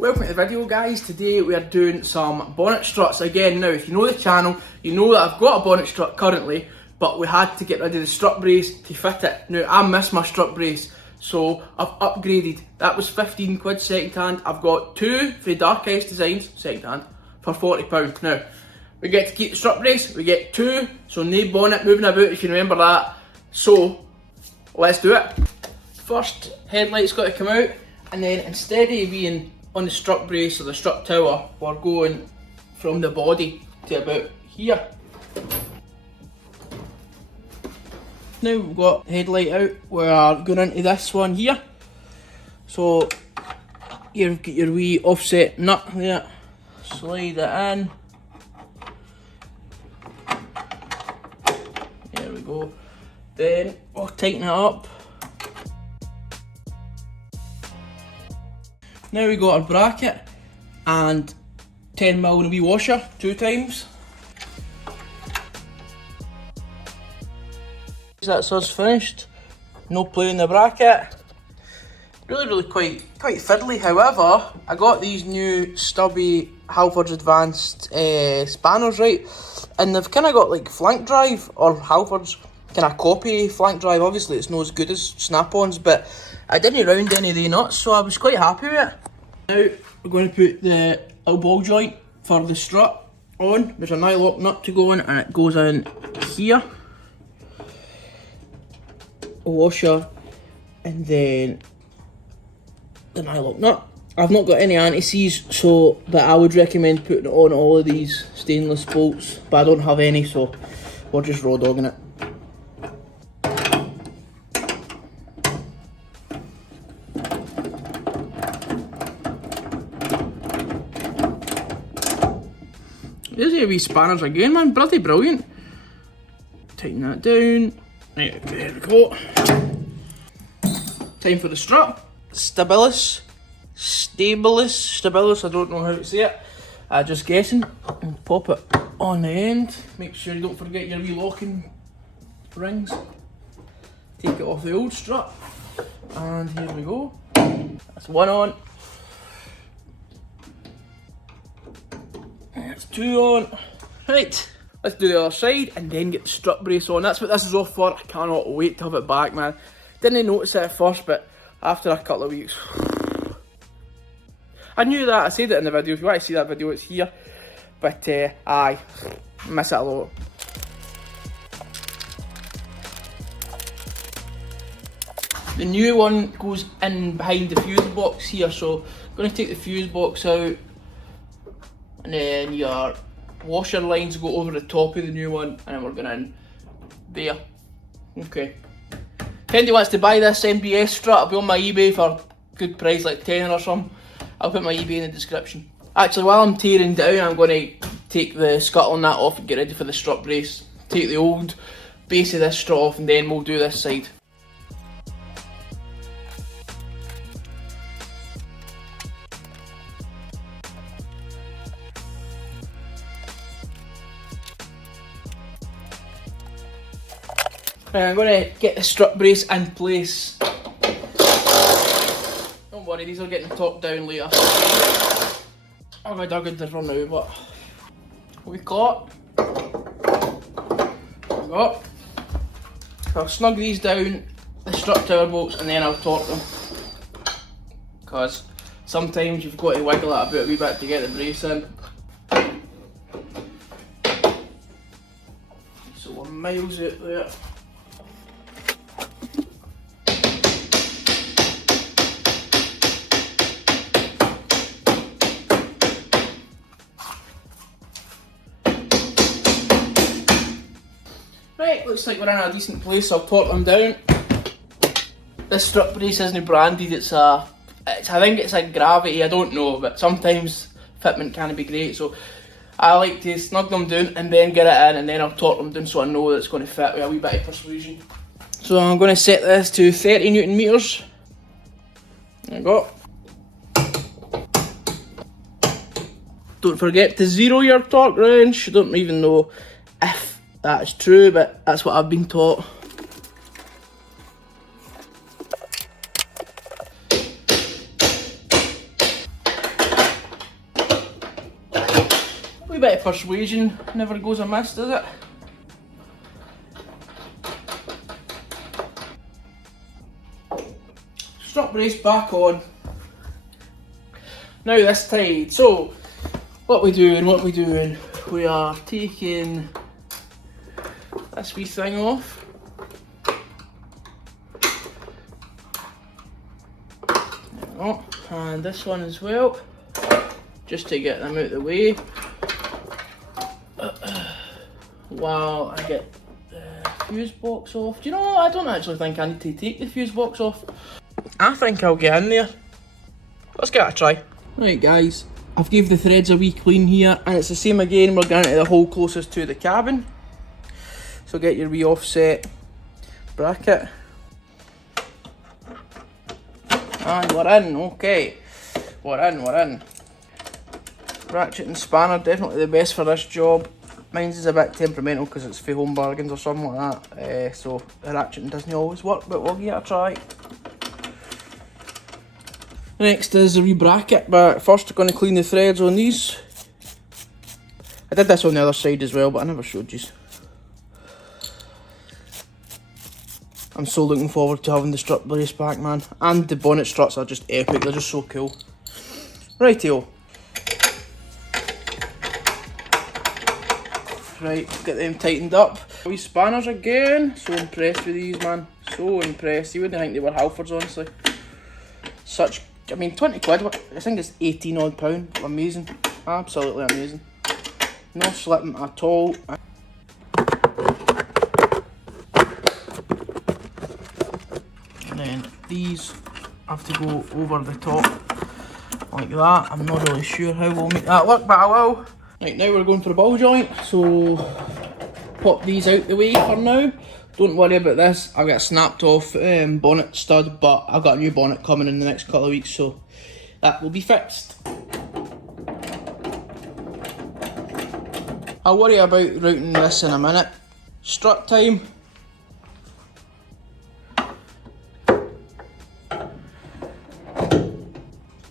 Welcome to the video, guys. Today we are doing some bonnet struts again. Now if you know the channel, you know that I've got a bonnet strut currently, but we had to get rid of the strut brace to fit it. Now I miss my strut brace, so I've upgraded. That was 15 quid second hand. I've got two for the Dark Ice Designs second hand for £40. Now we get to keep the strut brace, we get two, so no bonnet moving about if you remember that. So let's do it. First headlight's got to come out, and then instead of being on the strut brace or the strut tower, we're going from the body to about here. Now we've got headlight out, we're going into this one here. So you've got your wee offset nut there, slide it in. There we go. Then we'll tighten it up. Now we got our bracket and 10mm in a wee washer, 2 times. That's us finished. No play in the bracket. Really quite fiddly. However, I got these new stubby Halfords Advanced spanners, right? And they've kind of got like flank drive, or Halfords kind of copy flank drive. Obviously it's not as good as snap-ons, but I didn't round any of the nuts, so I was quite happy with it. Now we're going to put the little ball joint for the strut on. There's a nylock nut to go on, and it goes in here. A washer, and then the nylock nut. I've not got any anti-seize, so but I would recommend putting it on all of these stainless bolts, but I don't have any, so we're just raw dogging it. There's a wee spanners again, man, bloody brilliant. Tighten that down. There we go. Time for the strut. Stabilus, I don't know how to say it. I'm just guessing. And pop it on the end. Make sure you don't forget your wee locking rings. Take it off the old strut. And here we go. That's one on. That's two on. Right, let's do the other side and then get the strut brace on. That's what this is all for. I cannot wait to have it back, man. Didn't notice it at first, but after a couple of weeks, I knew that. I said it in the video. If you want to see that video, it's here. But aye, miss it a lot. The new one goes in behind the fuse box here, so I'm going to take the fuse box out, and then your washer lines go over the top of the new one, and then we're going in there. Okay. If anybody wants to buy this MBS strut, I'll be on my eBay for a good price, like 10 or something. I'll put my eBay in the description. Actually, while I'm tearing down, I'm going to take the scuttle and that off and get ready for the strut brace. Take the old base of this strut off, and then we'll do this side. Right, I'm going to get the strut brace in place. Don't worry, these are getting topped down later. I've got dug into for now, but we got. I'll snug these down, the strut tower bolts, and then I'll torque them. Because sometimes you've got to wiggle it about a wee bit to get the brace in. So we're miles out there. Right, looks like we're in a decent place. I'll torque them down. This strut brace isn't branded, I think it's a Gravity, I don't know, but sometimes fitment can be great, so I like to snug them down and then get it in, and then I'll torque them down so I know that it's going to fit with a wee bit of persuasion. So I'm going to set this to 30 Newton meters. There we go. Don't forget to zero your torque wrench. I don't even know if that is true, but that's what I've been taught. bit of persuasion never goes amiss, does it? Strut brace back on. Now this side. So what we doing? We are taking this wee thing off. Oh, and this one as well, just to get them out of the way while I get the fuse box off. Do you know, I don't actually think I need to take the fuse box off. I think I'll get in there. Let's give it a try. Right guys, I've gave the threads a wee clean here, and it's the same again. We're going into the hole closest to the cabin. So get your wee offset bracket. And we're in, okay. We're in. Ratchet and spanner, definitely the best for this job. Mine's is a bit temperamental because it's for home bargains or something like that. So the ratcheting doesn't always work, but we'll give it a try. Next is a wee bracket, but first we're going to clean the threads on these. I did this on the other side as well, but I never showed you. I'm so looking forward to having the strut brace back, man. And the bonnet struts are just epic, they're just so cool. Rightio. Right, get them tightened up. Wee spanners again. So impressed with these, man. So impressed. You wouldn't think they were Halfords, honestly. Such, I mean, 20 quid, I think it's 18 odd pound. Amazing. Absolutely amazing. No slipping at all. And then these have to go over the top like that. I'm not really sure how we'll make that work, but I will. Right, now we're going for the ball joint, so pop these out the way for now. Don't worry about this, I'll get snapped off bonnet stud, but I've got a new bonnet coming in the next couple of weeks, so that will be fixed. I'll worry about routing this in a minute. Strut time.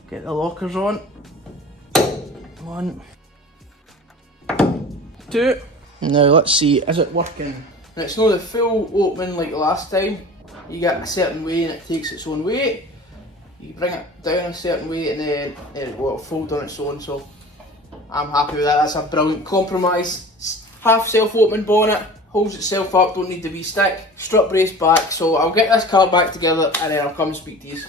Get the lockers on. 1, 2. Now let's see, is it working? And it's not the full opening like the last time. You get a certain way and it takes its own weight. You bring it down a certain way and then it will fold on its own, so I'm happy with that. That's a brilliant compromise. Half self-opening bonnet, holds itself up, don't need the wee stick. Strut brace back, so I'll get this car back together and then I'll come and speak to you.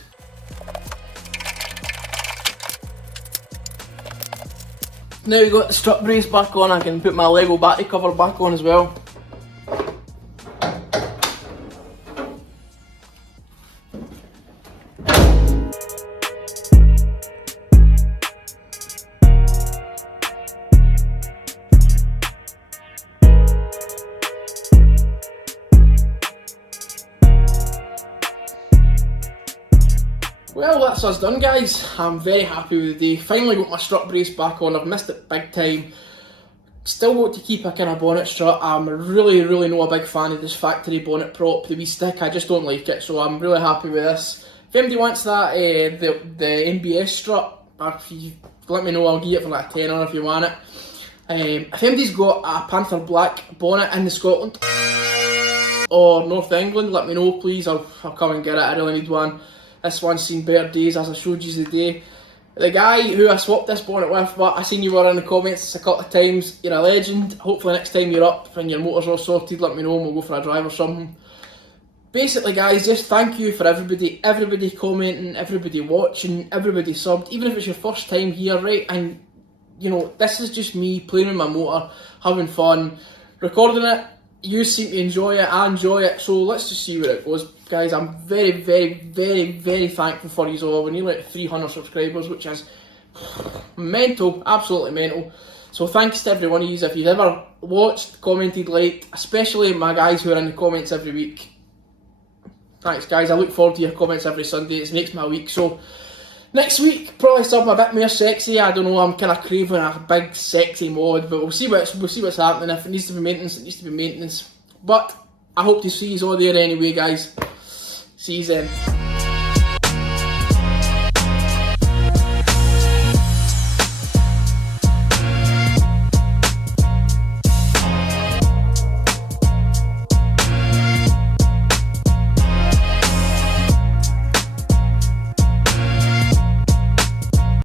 Now we've got the strut brace back on, I can put my Lego battery cover back on as well. Well, that's us done, guys. I'm very happy with the day. Finally got my strut brace back on. I've missed it big time. Still want to keep a kind of bonnet strut. I'm really not a big fan of this factory bonnet prop, the wee stick. I just don't like it, so I'm really happy with this. If anybody wants that, the NBS strut, if you let me know, I'll give it for like a tenner if you want it. If anybody's got a Panther Black bonnet in Scotland or North England, let me know please. I'll come and get it. I really need one. This one's seen better days, as I showed you the day. The guy who I swapped this bonnet with, but I seen you were in the comments a couple of times, you're a legend. Hopefully next time you're up and your motor's all sorted, let me know and we'll go for a drive or something. Basically guys, just thank you for everybody commenting, everybody watching, everybody subbed, even if it's your first time here, right? And you know, this is just me playing with my motor, having fun, recording it. You seem to enjoy it, I enjoy it, so let's just see where it goes. Guys, I'm very thankful for you all. We're nearly at 300 subscribers, which is mental, absolutely mental. So thanks to every one of you if you've ever watched, commented, liked, especially my guys who are in the comments every week. Thanks guys, I look forward to your comments every Sunday, it makes my week. So next week, probably something a bit more sexy. I don't know, I'm kind of craving a big sexy mod, but we'll see what's happening. If it needs to be maintenance, it needs to be maintenance. But I hope to see you all there anyway, guys. See you then.